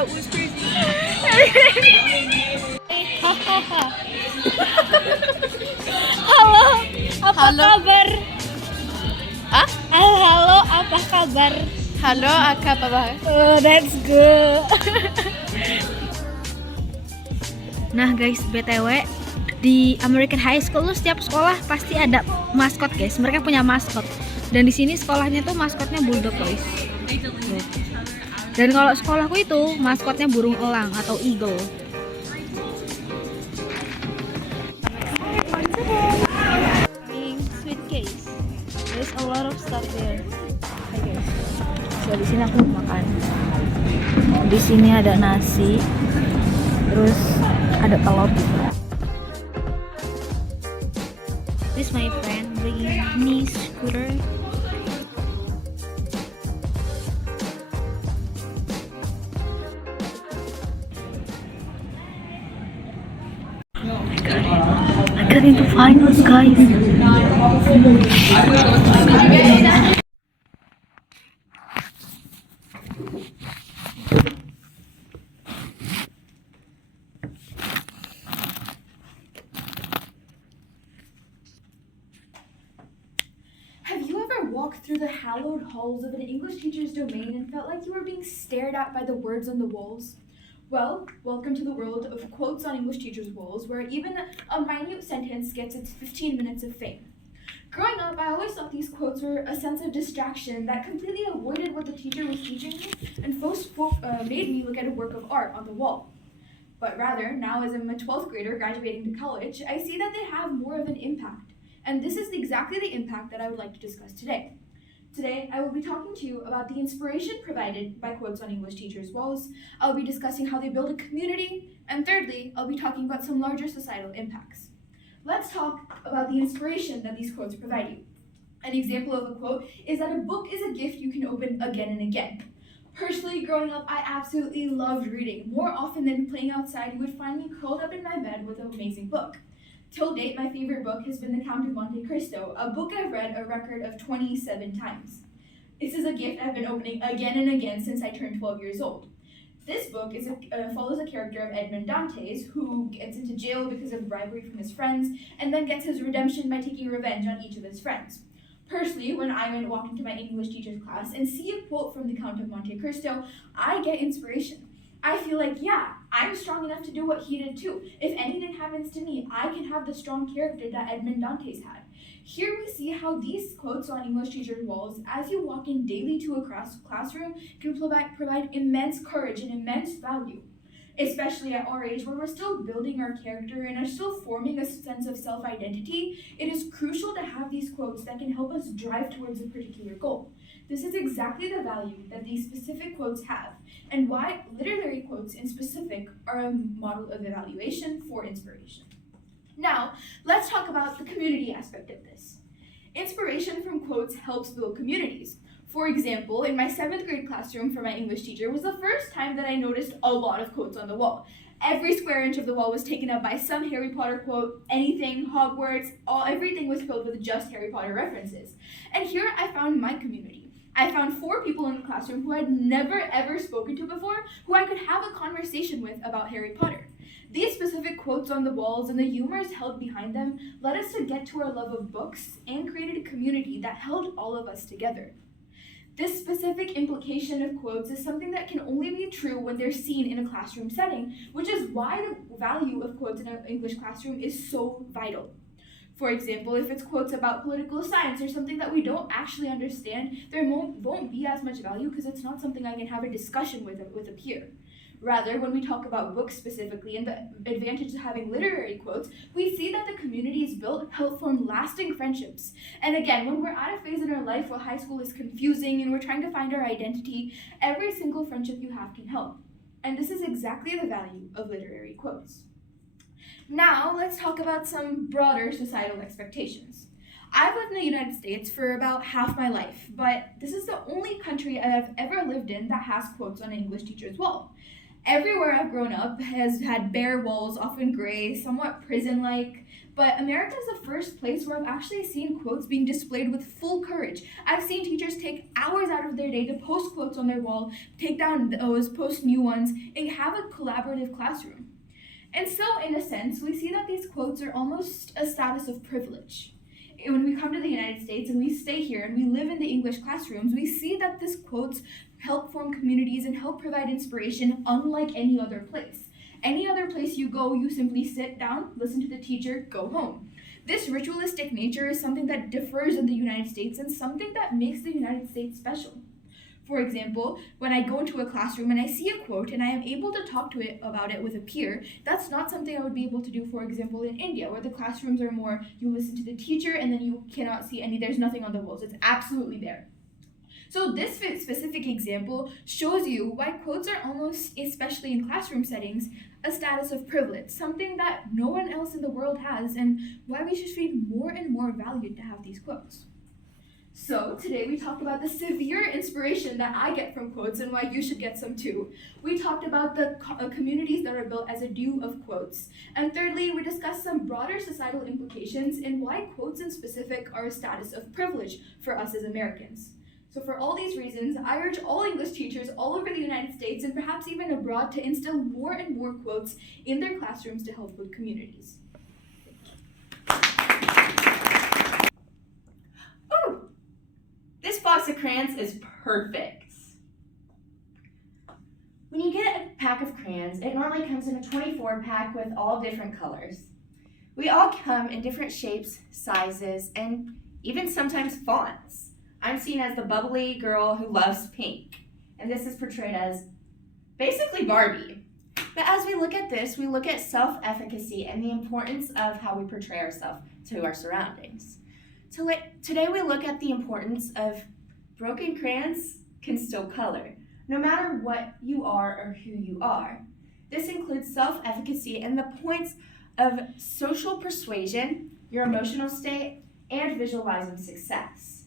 That was crazy. Halo, apa Halo. kabar? Ah? Halo, apa kabar? Halo, apa kabar? Oh, that's good. Nah guys, BTW di American High School tuh setiap sekolah pasti ada maskot guys. Mereka punya maskot. Dan di sini sekolahnya tuh maskotnya bulldog guys. Dan kalau sekolahku itu maskotnya burung elang atau eagle. Sweet case. There's a lot of stuff there. Hey guys. So di sini aku makan. Di sini ada nasi. Terus ada telur gitu. This my friend bringing me scooter. I got into finals, guys. Have you ever walked through the hallowed halls of an English teacher's domain and felt like you were being stared at by the words on the walls? Well, welcome to the world of quotes on English teachers' walls, where even a minute sentence gets its 15 minutes of fame. Growing up, I always thought these quotes were a sense of distraction that completely avoided what the teacher was teaching me and made me look at a work of art on the wall. But rather, now as I'm a 12th grader graduating to college, I see that they have more of an impact. And this is exactly the impact that I would like to discuss today. Today, I will be talking to you about the inspiration provided by quotes on English teachers' walls. I'll be discussing how they build a community. And thirdly, I'll be talking about some larger societal impacts. Let's talk about the inspiration that these quotes provide you. An example of a quote is that a book is a gift you can open again and again. Personally, growing up, I absolutely loved reading. More often than playing outside, you would find me curled up in my bed with an amazing book. Till date, my favorite book has been The Count of Monte Cristo, a book I've read a record of 27 times. This is a gift I've been opening again and again since I turned 12 years old. This book follows a character of Edmond Dantes, who gets into jail because of bribery from his friends, and then gets his redemption by taking revenge on each of his friends. Personally, when I walk into my English teacher's class and see a quote from The Count of Monte Cristo, I get inspiration. I feel like, yeah, I'm strong enough to do what he did too. If anything happens to me, I can have the strong character that Edmond Dantes had. Here we see how these quotes on English teachers' walls, as you walk in daily to a classroom, can provide immense courage and immense value. Especially at our age, where we're still building our character and are still forming a sense of self-identity, it is crucial to have these quotes that can help us drive towards a particular goal. This is exactly the value that these specific quotes have, and why literary quotes in specific are a model of evaluation for inspiration. Now, let's talk about the community aspect of this. Inspiration from quotes helps build communities. For example, in my 7th grade classroom for my English teacher was the first time that I noticed a lot of quotes on the wall. Every square inch of the wall was taken up by some Harry Potter quote, anything, Hogwarts, everything was filled with just Harry Potter references. And here I found my community. I found 4 people in the classroom who I'd never ever spoken to before, who I could have a conversation with about Harry Potter. These specific quotes on the walls and the humors held behind them led us to get to our love of books and created a community that held all of us together. This specific implication of quotes is something that can only be true when they're seen in a classroom setting, which is why the value of quotes in an English classroom is so vital. For example, if it's quotes about political science or something that we don't actually understand, there won't be as much value because it's not something I can have a discussion with a peer. Rather, when we talk about books specifically and the advantage of having literary quotes, we see that the communities built help form lasting friendships. And again, when we're at a phase in our life where high school is confusing and we're trying to find our identity, every single friendship you have can help. And this is exactly the value of literary quotes. Now, let's talk about some broader societal expectations. I've lived in the United States for about half my life, but this is the only country I have ever lived in that has quotes on an English teacher's wall. Everywhere I've grown up has had bare walls, often gray, somewhat prison-like, but America is the first place where I've actually seen quotes being displayed with full courage. I've seen teachers take hours out of their day to post quotes on their wall, take down those, post new ones, and have a collaborative classroom. And so, in a sense, we see that these quotes are almost a status of privilege. When we come to the United States and we stay here and we live in the English classrooms, we see that these quotes help form communities and help provide inspiration unlike any other place. Any other place you go, you simply sit down, listen to the teacher, go home. This ritualistic nature is something that differs in the United States and something that makes the United States special. For example, when I go into a classroom and I see a quote and I am able to talk to it about it with a peer, that's not something I would be able to do, for example, in India, where the classrooms are more, you listen to the teacher and then you cannot see there's nothing on the walls. It's absolutely there. So this specific example shows you why quotes are almost, especially in classroom settings, a status of privilege, something that no one else in the world has, and why we should feel more and more valued to have these quotes. So today we talked about the severe inspiration that I get from quotes and why you should get some too. We talked about the communities that are built as a due of quotes. And thirdly, we discussed some broader societal implications and why quotes in specific are a status of privilege for us as Americans. So for all these reasons, I urge all English teachers all over the United States and perhaps even abroad to instill more and more quotes in their classrooms to help build communities. This box of crayons is perfect. When you get a pack of crayons, it normally comes in a 24 pack with all different colors. We all come in different shapes, sizes, and even sometimes fonts. I'm seen as the bubbly girl who loves pink, and this is portrayed as basically Barbie. But as we look at this, we look at self-efficacy and the importance of how we portray ourselves to our surroundings. Today we look at the importance of broken crayons can still color, no matter what you are or who you are. This includes self-efficacy and the points of social persuasion, your emotional state, and visualizing success.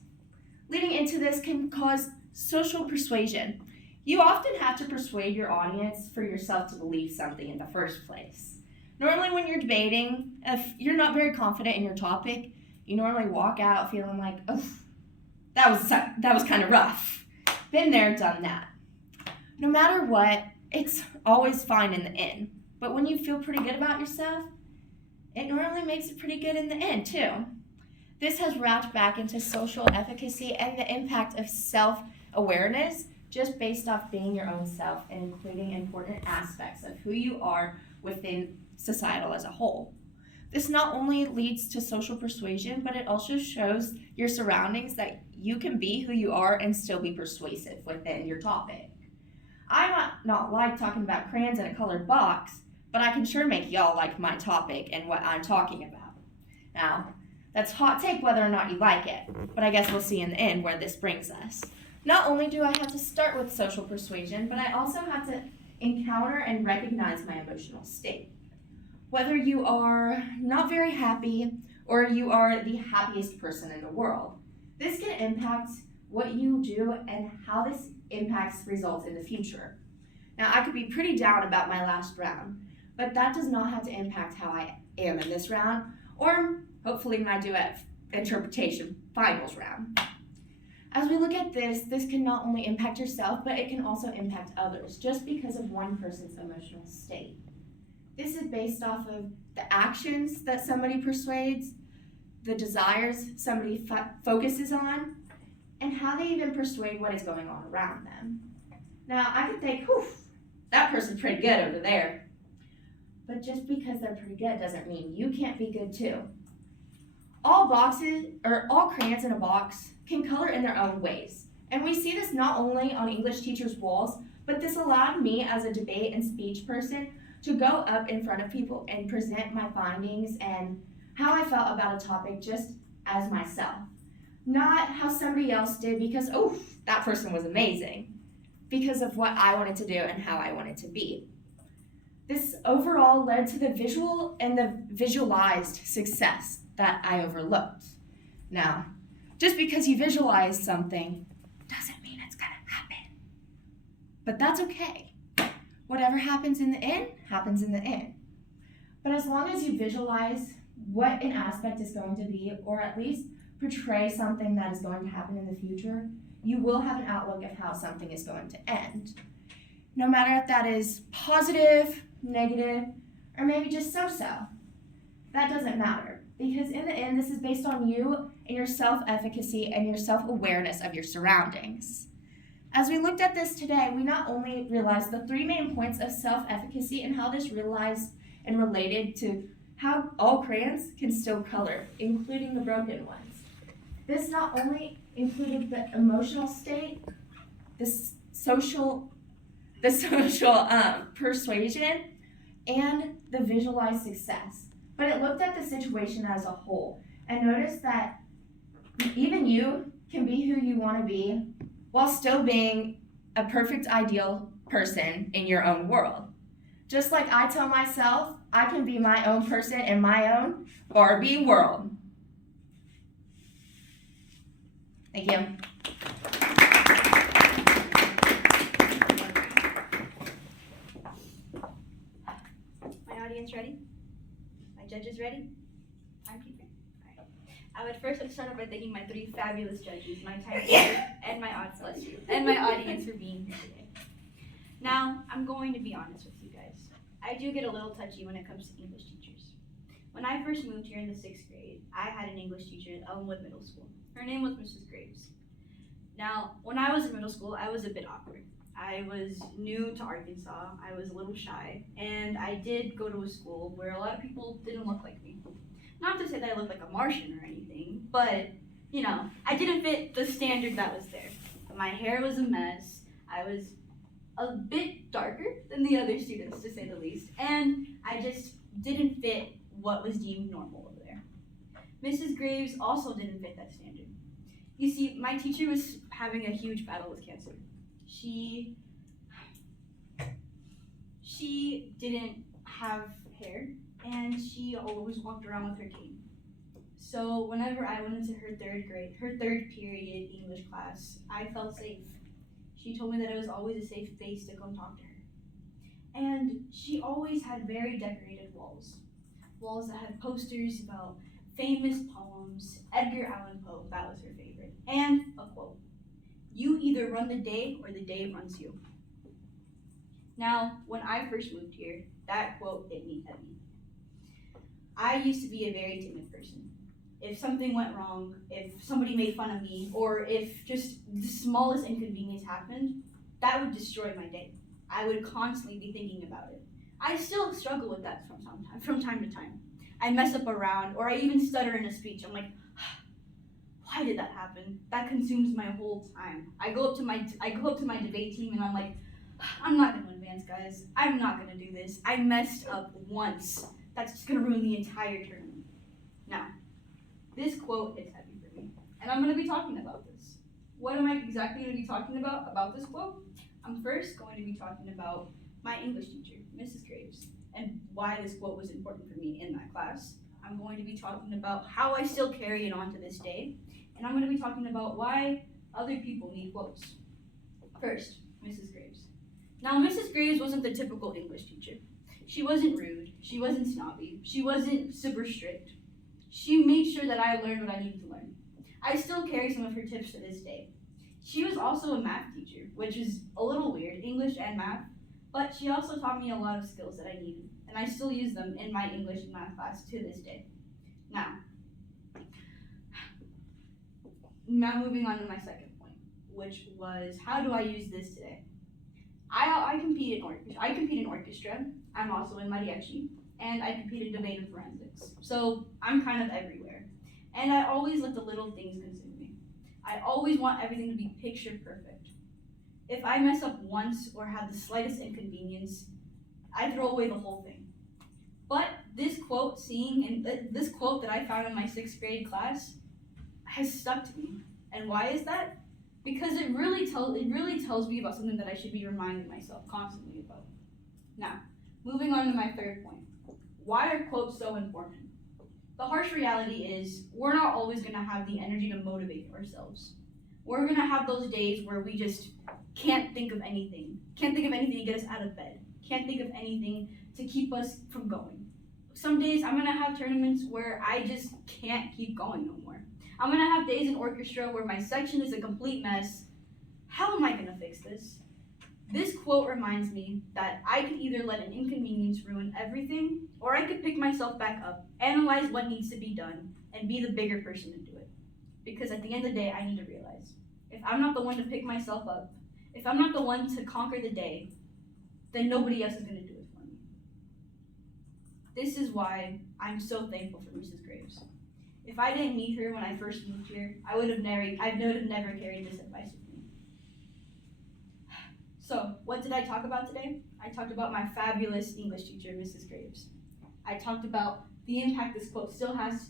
Leading into this can cause social persuasion. You often have to persuade your audience for yourself to believe something in the first place. Normally when you're debating, if you're not very confident in your topic, you normally walk out feeling like, oh, that was kind of rough. Been there, done that. No matter what, it's always fine in the end. But when you feel pretty good about yourself, it normally makes it pretty good in the end too. This has wrapped back into social efficacy and the impact of self-awareness just based off being your own self and including important aspects of who you are within societal as a whole. This not only leads to social persuasion, but it also shows your surroundings that you can be who you are and still be persuasive within your topic. I might not like talking about crayons in a colored box, but I can sure make y'all like my topic and what I'm talking about. Now, that's hot take whether or not you like it, but I guess we'll see in the end where this brings us. Not only do I have to start with social persuasion, but I also have to encounter and recognize my emotional state. Whether you are not very happy or you are the happiest person in the world, this can impact what you do and how this impacts results in the future. Now, I could be pretty down about my last round, but that does not have to impact how I am in this round, or hopefully when I do at interpretation finals round. As we look at this can not only impact yourself, but it can also impact others just because of one person's emotional state. This is based off of the actions that somebody persuades, the desires somebody focuses on, and how they even persuade what is going on around them. Now, I could think, whew, that person's pretty good over there. But just because they're pretty good doesn't mean you can't be good too. All crayons in a box can color in their own ways. And we see this not only on English teachers' walls, but this allowed me as a debate and speech person to go up in front of people and present my findings and how I felt about a topic just as myself. Not how somebody else did because, oh, that person was amazing. Because of what I wanted to do and how I wanted to be. This overall led to the visual and the visualized success that I overlooked. Now, just because you visualize something doesn't mean it's gonna happen. But that's okay. Whatever happens in the end, happens in the end. But as long as you visualize what an aspect is going to be, or at least portray something that is going to happen in the future, you will have an outlook of how something is going to end. No matter if that is positive, negative, or maybe just so-so. That doesn't matter, because in the end, this is based on you and your self-efficacy and your self-awareness of your surroundings. As we looked at this today, we not only realized the 3 main points of self-efficacy and how this realized and related to how all crayons can still color, including the broken ones. This not only included the emotional state, the social persuasion, and the visualized success, but it looked at the situation as a whole and noticed that even you can be who you want to be while still being a perfect ideal person in your own world. Just like I tell myself, I can be my own person in my own Barbie world. Thank you. My audience ready? My judges ready? Timekeeper? Alright. I would first like to start off by thanking my 3 fabulous judges, my timekeeper, and my audience for being here today. Now, I'm going to be honest with you guys. I do get a little touchy when it comes to English teachers. When I first moved here in the 6th grade, I had an English teacher at Elmwood Middle School. Her name was Mrs. Graves. Now, when I was in middle school, I was a bit awkward. I was new to Arkansas, I was a little shy, and I did go to a school where a lot of people didn't look like me. Not to say that I looked like a Martian or anything, but, I didn't fit the standard that was there. My hair was a mess, I was a bit darker than the other students, to say the least, and I just didn't fit what was deemed normal over there. Mrs. Graves also didn't fit that standard. You see, my teacher was having a huge battle with cancer. She didn't have hair, and she always walked around with her cane. So whenever I went into her third period English class, I felt safe. She told me that it was always a safe space to come talk to her. And she always had very decorated walls that had posters about famous poems, Edgar Allan Poe, that was her favorite, and a quote: "You either run the day or the day runs you." Now, when I first moved here, that quote hit me heavy. I used to be a very timid person. If something went wrong, if somebody made fun of me, or if just the smallest inconvenience happened, that would destroy my day. I would constantly be thinking about it. I still struggle with that from time to time. I mess up around, or I even stutter in a speech. I'm like, why did that happen? That consumes my whole time. I go up to my debate team and I'm like, I'm not gonna advance, guys. I'm not gonna do this. I messed up once. That's just gonna ruin the entire tournament. Now, this quote is heavy for me, and I'm gonna be talking about this. What am I exactly gonna be talking about this quote? I'm first going to be talking about my English teacher, Mrs. Graves, and why this quote was important for me in that class. I'm going to be talking about how I still carry it on to this day, and I'm going to be talking about why other people need quotes. First, Mrs. Graves. Now, Mrs. Graves wasn't the typical English teacher. She wasn't rude, she wasn't snobby, she wasn't super strict. She made sure that I learned what I needed to learn. I still carry some of her tips to this day. She was also a math teacher, which is a little weird, English and math, but she also taught me a lot of skills that I needed, and I still use them in my English and math class to this day. Now moving on to my second point, which was, how do I use this today? I compete in orchestra, I'm also in mariachi, and I compete in debate and forensics. So I'm kind of everywhere. And I always let the little things consume me. I always want everything to be picture perfect. If I mess up once or have the slightest inconvenience, I throw away the whole thing. But this quote that I found in my 6th grade class has stuck to me. And why is that? Because it really tells me about something that I should be reminding myself constantly about. Now, moving on to my third point. Why are quotes so important? The harsh reality is, we're not always going to have the energy to motivate ourselves. We're going to have those days where we just can't think of anything. Can't think of anything to get us out of bed. Can't think of anything to keep us from going. Some days I'm going to have tournaments where I just can't keep going no more. I'm going to have days in orchestra where my section is a complete mess How am I gonna fix this? This quote reminds me that I could either let an inconvenience ruin everything, or I could pick myself back up, analyze what needs to be done, and be the bigger person to do it. Because at the end of the day, I need to realize, if I'm not the one to pick myself up, if I'm not the one to conquer the day, then nobody else is gonna do it for me. This is why I'm so thankful for Mrs. Graves. If I didn't meet her when I first moved here, I would have never carried this advice with me. So, what did I talk about today? I talked about my fabulous English teacher, Mrs. Graves. I talked about the impact this quote still has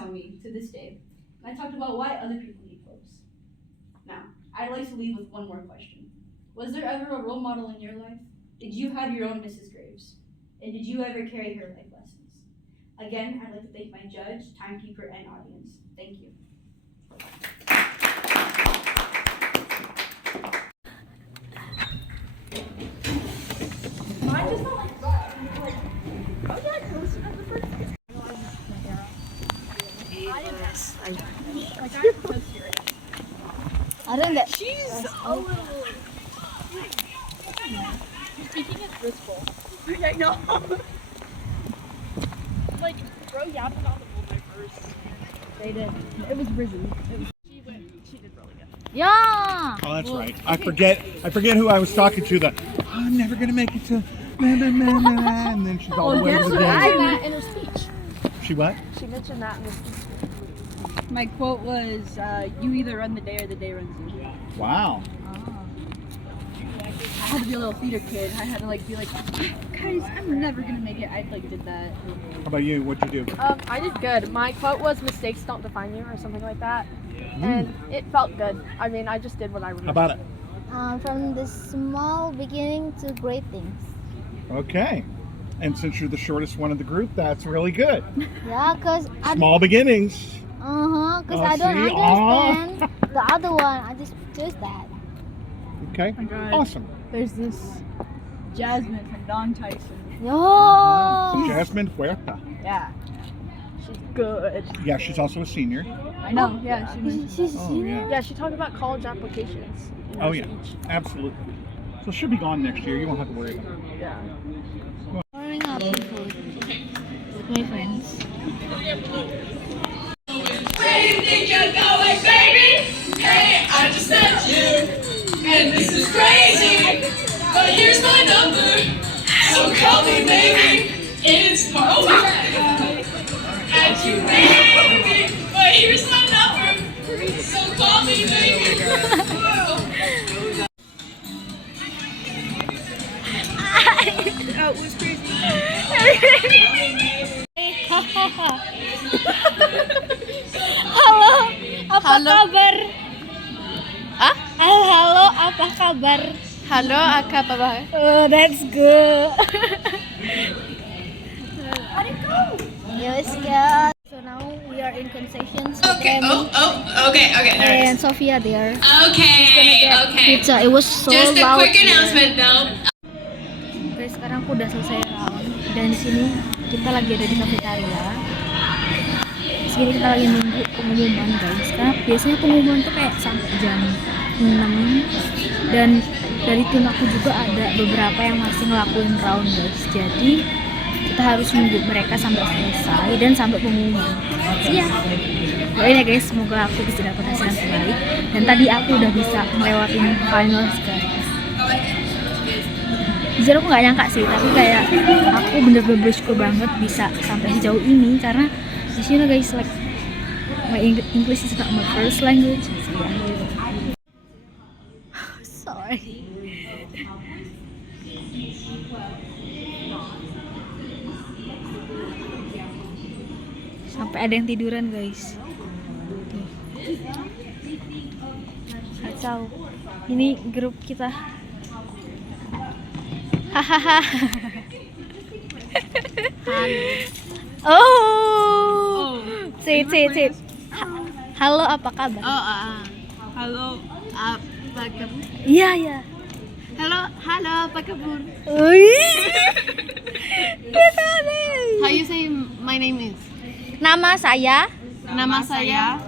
on me to this day. And I talked about why other people need quotes. Now, I'd like to leave with one more question. Was there ever a role model in your life? Did you have your own Mrs. Graves? And did you ever carry her life lessons? Again, I'd like to thank my judge, timekeeper, and audience. Thank you. Ada nggak? She's a little. Speaking is blissful. I know. Like, bro, yapping on the bullseye first. They did. It was Brizzy. She did really good. Yeah. Oh, that's right. I forget who I was talking to. I'm never gonna make it to, and then she's all the way to the I end. that in her speech. She what? She mentioned that in her speech. My quote was, "You either run the day or the day runs you." Wow. I had to be a little theater kid. I had to be like, guys, I'm never gonna make it. I did that. How about you? What'd you do? I did good. My quote was "Mistakes don't define you" or something like that, and it felt good. I mean, I just did what I How remember. about it? From the small beginning to great things. Okay. And since you're the shortest one of the group, that's really good. Yeah, cause Small beginnings. cause Oh, I don't see? understand the other one. I just choose that. Okay. God. Awesome. There's this Jasmine from Don Tyson. Yo. Jasmine Huerta. Yeah. She's good. Yeah, she's also a senior. I know. Yeah. She mentioned She's Oh yeah. Yeah, she talked about college applications. in her Oh yeah. speech. Absolutely. So she'll be gone next year. You won't have to worry about it. Yeah. warming up the food with my friends. Where you think you're going, baby? Hey, I just met you, and this is crazy. But here's my number, so call me, baby. It's oh my. And you baby, but here's my number, so call me, baby. Oh, it was crazy. Halo, apa Halo. kabar? Ah? Halo, apa kabar? Halo, apa kabar? Oh, that's good. Yes, guys. So now we are in concessions with Okay. Remy Okay. There and Sophia there. Okay. Pizza. It was so Just a loud. quick announcement, though. Guys, sekarang aku udah selesai round dan di sini kita lagi ada di kafetaria. Di sini kita lagi nunggu pengumuman guys. Karena biasanya pengumuman tuh kayak sampai jam 6 dan dari tim aku juga ada beberapa yang masih ngelakuin round guys. Jadi kita harus nunggu mereka sampai selesai dan sampai pengumuman. Iya. Doain ya guys, semoga aku bisa dapat hasil yang terbaik. Dan tadi aku udah bisa melewatin finals guys. Jujur aku nggak nyangka sih, tapi kayak aku bener-bener bersyukur banget bisa sampai sejauh ini karena di sini guys, like my English is not my first language. Sorry. Sampai ada yang tiduran guys. Kacau. Ini grup kita. Hahaha. Oh. Sit. Halo, apa kabar? Halo. Apa kabar? Iya. Halo, apa kabar? How you say my name is? Nama saya Nama saya.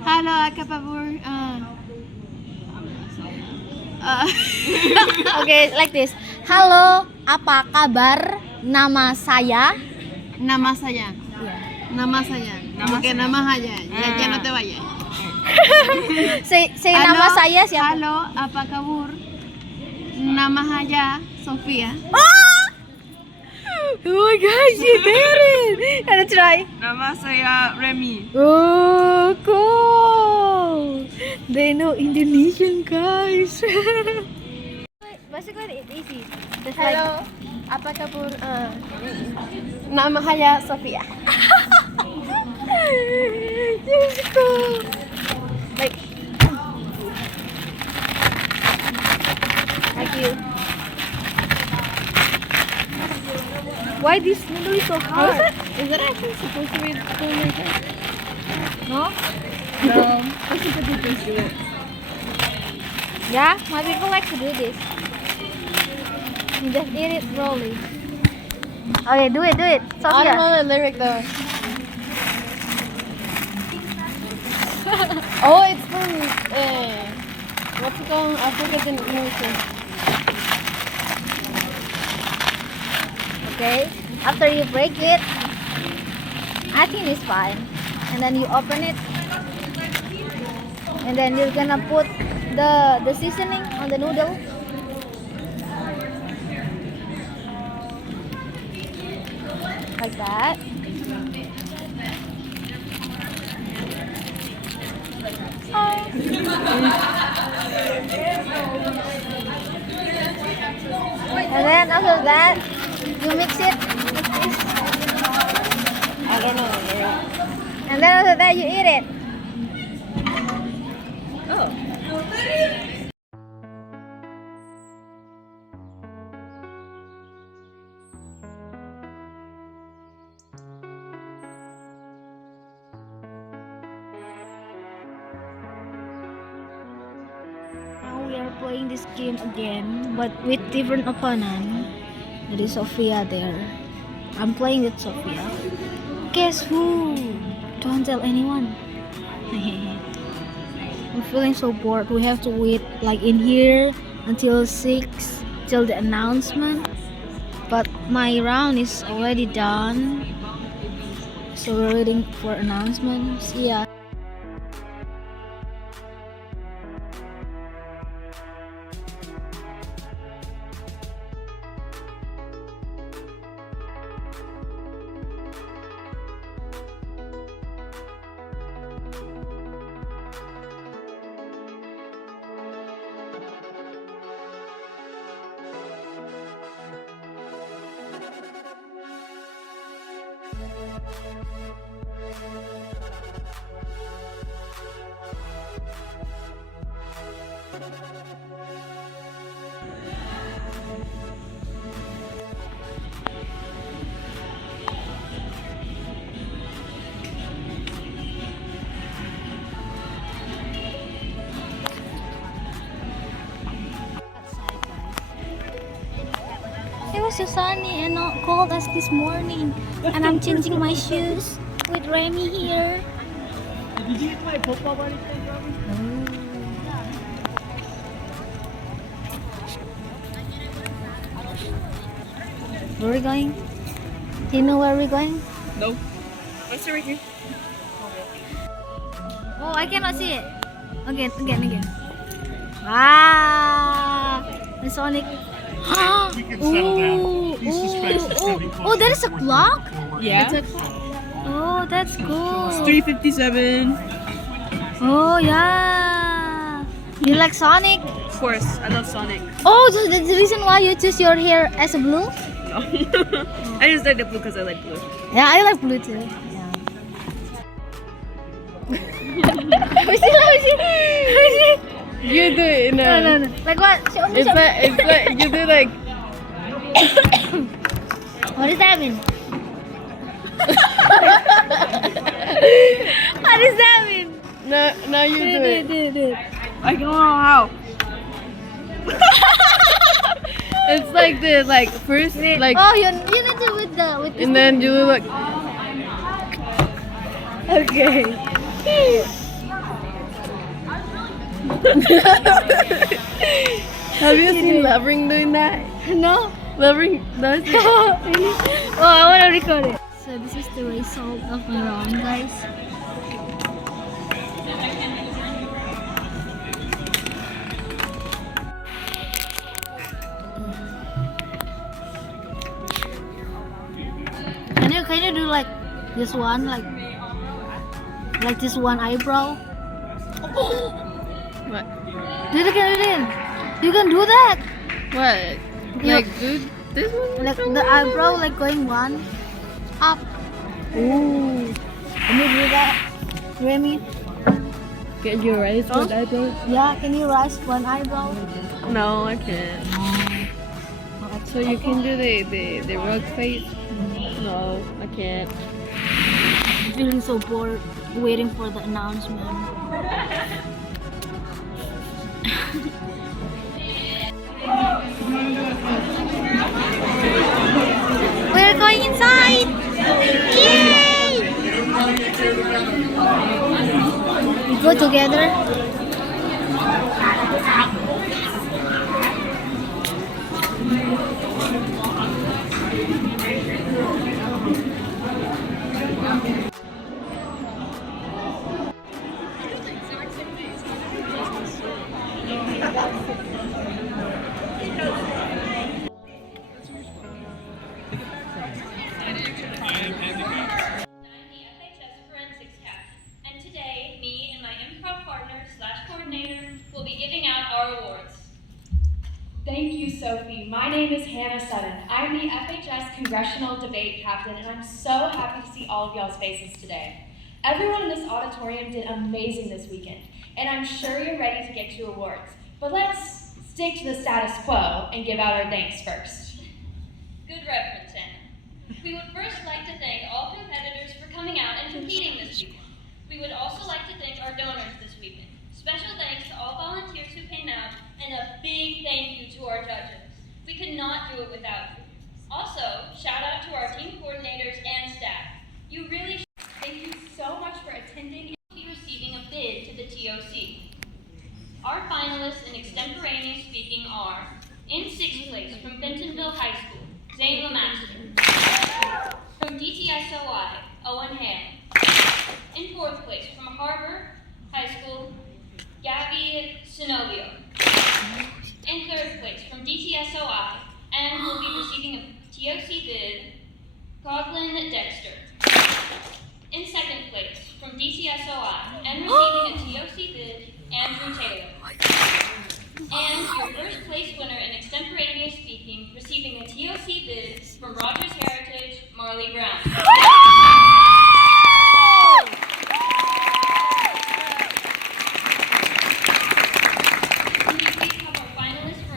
Halo, apa kabar? Okay, like this. Halo, apa kabar? Nama saya. Nama saya. Nama saya. Oke, nama aja. Ya no te vayas. Say nama saya siapa? Halo, apa kabar? Nama saya Sofia. Oh my gosh, you did it! Can I try? Nama saya Remy. Oh, cool! They know Indonesian, guys. Basically, it's easy. Just Halo, apa kabar? Nama saya Sofia. Just cool. Like you. Why this noodle is so hard? Is it actually supposed to be full like that? No? No. I think the teachers do it. Yeah, my people like to do this. You just eat it slowly. Okay, do it, I Sophia. don't know the lyric though. Oh, it's from what's it called? I forget the English name. Okay, after you break it, I think it's fine. And then you open it, and then you're gonna put the seasoning on the noodle. Like that. And then after that, you mix it. I don't know the lyric. And then after that, you eat it. Now we are playing this game again, but with different opponent. There is Sophia there. I'm playing with Sophia. Guess who? Don't tell anyone. I'm feeling so bored. We have to wait like in here until 6 till the announcement. But my round is already done. So we're waiting for announcements. Yeah. It was so sunny and not cold as this morning. And I'm changing my shoes with Remy here. Did you play football by any chance, Robbie? Where are we going? Do you know where we're going? No. Let's see right here. Oh, I cannot see it. Again. Ah, the Sonic. We can settle down. He suspects it's gonna be close. Oh, there's a clock? Yeah. Oh, that's cool. It's 3:57. Oh, yeah. You like Sonic? Of course, I love Sonic. Oh, so that's the reason why you choose your hair as a blue? No. I just like the blue because I like blue. Yeah, I like blue too. Yeah. Let me see. You do it in a... No. Like what? Show me. It's like you do like... What does that mean? What does that mean? No, you do it. Do it. I don't know how. It's like this, like first, like, Oh, you need to with the and then you do like... Okay. Have you seen Lovering doing that? No. Lovering does it. Really? Oh, I want to record it. So this is the result of my round, guys. Can you do like this one, like this one eyebrow? What? You can do that. What? You- Like do this one? Like the eyebrow, like going one up. Ooh. Can you do that, Remy? Can you raise one eyebrow? Yeah, can you raise one eyebrow? No, I can't. So you can do the rug face? No, I can't. I'm feeling so bored waiting for the announcement. We're going inside! Yay! We go together. And today, me and my improv partner / coordinator will be giving out our awards. Thank you, Sophie. My name is Hannah Sutton. I'm the FHS Congressional Debate Captain, and I'm so happy to see all of y'all's faces today. Everyone in this auditorium did amazing this weekend, and I'm sure you're ready to get your awards. But let's stick to the status quo and give out our thanks first. Good reference, Anna. We would first like to thank all competitors for coming out and competing this weekend. We would also like to thank our donors this weekend. Special thanks to all volunteers who came out, and a big thank you to our judges. We could not do it without you. Also, shout out to our team coordinators and staff. You really Thank you so much for attending. be receiving a bid to the TOC. Our finalists in extemporaneous speaking are, in 6th place from Bentonville High School, Zane Lamaster. From DTSOI, Owen Ham. In 4th place from Harbor High School, Gabby Sinovio. In 3rd place from DTSOI, and will be receiving a TOC bid, Coughlin Dexter. In 2nd place from DTSOI, and receiving a TOC bid, Andrew Taylor. And your first place winner in extemporaneous speaking, receiving a TOC bid from Rogers Heritage, Marley Brown. Can you please have our finalists for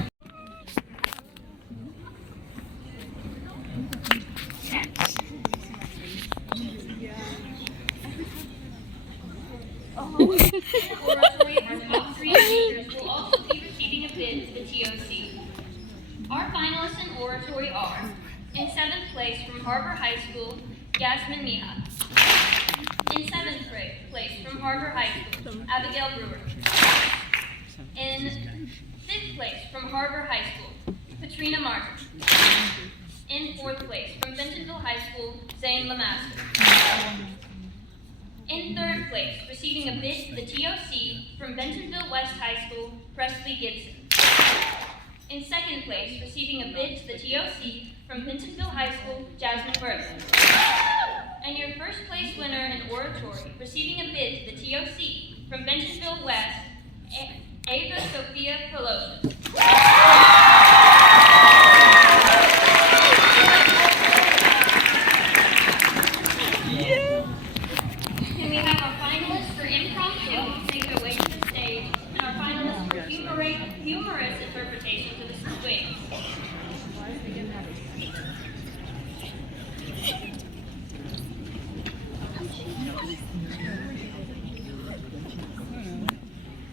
oratory, our top 3 speakers will also be receiving a bid to the TOC. Our finalists in oratory are, in 7th place from Harbor High School, Yasmin Mihak. In 7th place from Harbor High School, Abigail Brewer. In 5th place from Harbor High School, Katrina Martin. In 4th place from Bentonville High School, Zane Lamaster. In 3rd place, receiving a bid to the TOC from Bentonville West High School, Presley Gibson. In 2nd place, receiving a bid to the TOC from Bentonville High School, Jasmine Bertha. And your first place winner in oratory, receiving a bid to the TOC from Bentonville West, Ava Sophia Pelosi. Can we have our finalists for impromptu make their way to the stage, and our finalists for humorous interpretation to the swings.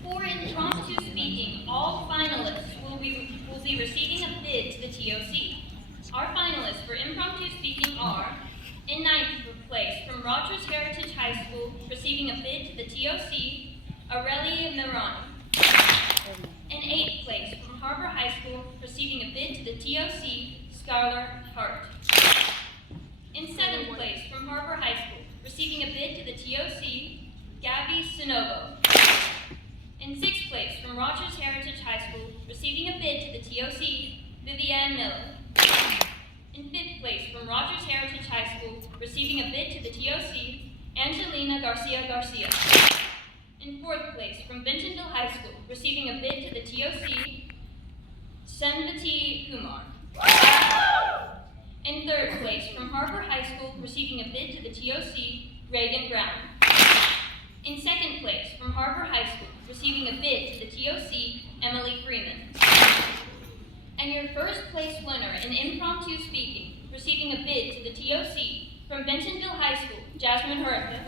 For impromptu speaking, all finalists will be receiving a bid to the TOC. Our finalists for impromptu speaking are, in 9th place from Rogers Heritage High School, receiving a bid to the TOC, Aurelia Mirani. In 8th place from Harbor High High School, receiving a bid to the TOC, Skylar Hart. In 7th place, from Harbor High School, receiving a bid to the TOC, Gabby Sinovo. In 6th place, from Rogers Heritage High School, receiving a bid to the TOC, Vivienne Miller. In 5th place, from Rogers Heritage High School, receiving a bid to the TOC, Angelina Garcia. In 4th place, from Bentonville High School, receiving a bid to the TOC, Senvati Kumar. In 3rd place, from Harbor High School, receiving a bid to the TOC, Reagan Brown. In 2nd place, from Harbor High School, receiving a bid to the TOC, Emily Freeman. And your first place winner in impromptu speaking, receiving a bid to the TOC, from Bentonville High School, Jasmine Hurta.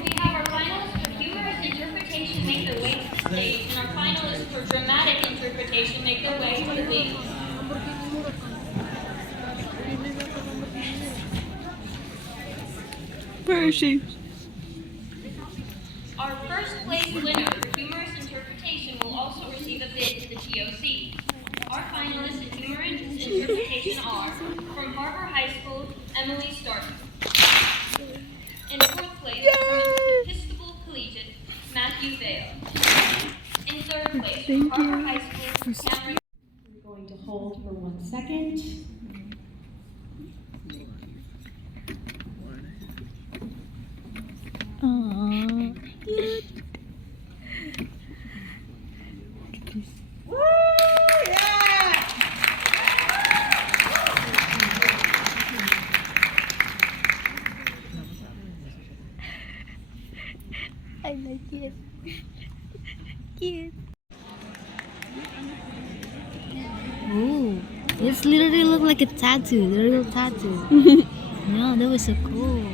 We have our finalists for humorous interpretation make their way to the stage, and our finalists for dramatic interpretation make their way to the stage. Where is she? Our first place winner for humorous interpretation will also receive a bid to the TOC. Our finalists in humorous interpretation are, from Harbor High School, Emily Stark. In 4th place, from Episcopal Collegiate, Matthew Vale. In 3rd place, from Harbor High School, Cameron. We're going to hold for 1 second. Aww. I like it. Cute. Ooh, it's literally look like a tattoo, the real tattoo. No, that was so cool.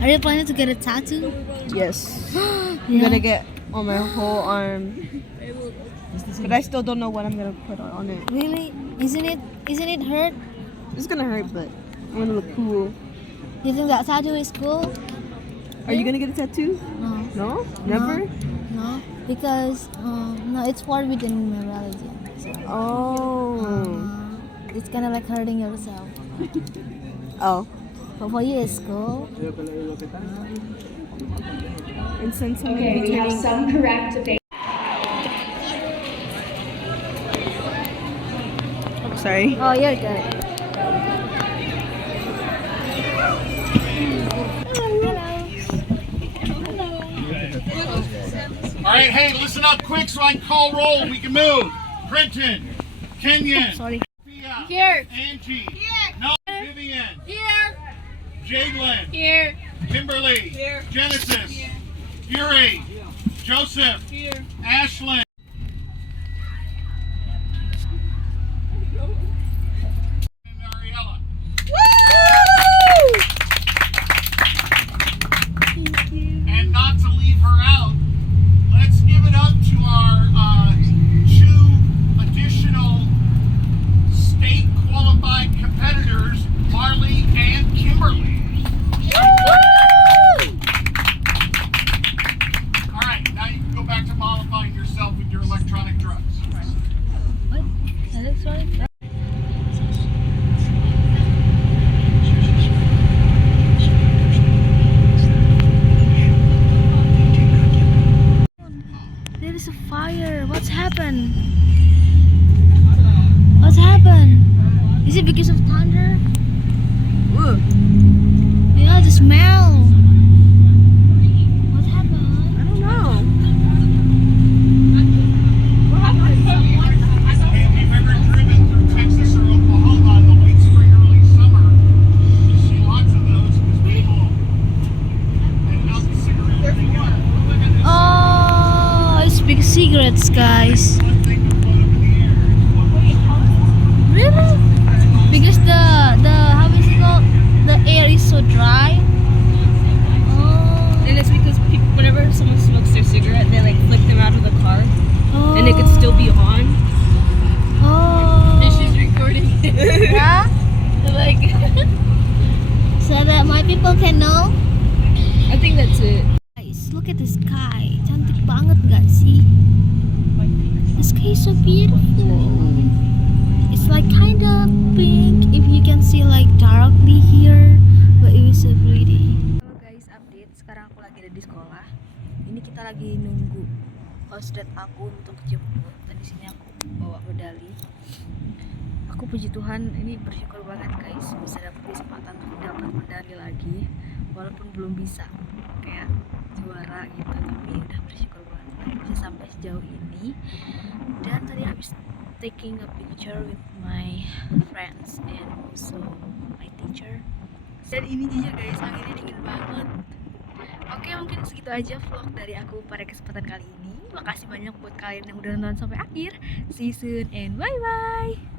Are you planning to get a tattoo? Yes. Yeah. I'm gonna get on my whole arm. But I still don't know what I'm gonna put on it. Really? Isn't it hurt? It's gonna hurt, but I'm gonna look cool. You think that tattoo is cool? Are you gonna get a tattoo? No. No? Never? No. Because no, it's part within my religion. So, it's kinda like hurting yourself. Oh. But for you it's cool. And since I'm Okay, we have some correct debate. Sorry. Oh, you're good. All right, hey, listen up quick so I can call roll. We can move. Brenton, Kenyon, Sorry. Sophia, Here. Angie, no, Vivian, Here. Jadlyn, Here. Kimberly, Here. Genesis, Fury, Joseph, Here. Ashlyn. And Ariella. And not to leave her out, let's give it up to our 2 additional state qualified competitors, Marley and Kimberly. All right, now you can go back to mollifying yourself with your electronic drugs. What? Electronic? There is a fire. What's happened? What's happened? Is it because of thunder? Yeah, the smell. What happened? I don't know. If you've ever driven through Texas or Oklahoma in the late spring, early summer, you see lots of those because people and out the cigarette together. Oh, it's big cigarettes, guys. One thing to float up in the air. Really? Because the how is it called? The air is so dry. Oh. And it's because whenever someone smokes their cigarette, they like flick them out of the car, Oh. and it could still be on. Oh. She's recording. Yeah. Like. So people can know? I think that's it. Guys, look at the sky. Cantik banget gak sih? The sky is so beautiful. It's like kinda pink if you can see like darkly here, but it was so pretty. Halo guys, update. Sekarang aku lagi ada di sekolah. Ini kita lagi nunggu host dad aku untuk jemput. Dan di sini aku bawa medali. Aku puji Tuhan, ini bersyukur banget guys bisa dapat kesempatan untuk dapat medali lagi, walaupun belum bisa kayak juara gitu, tapi udah bersyukur banget bisa sampai sejauh ini. Dan tadi habis taking a picture with my friends and also my teacher. Dan ini jujur guys, anginnya dingin banget. Oke, mungkin segitu aja vlog dari aku pada kesempatan kali ini. Makasih banyak buat kalian yang udah nonton sampai akhir. See you soon and bye bye.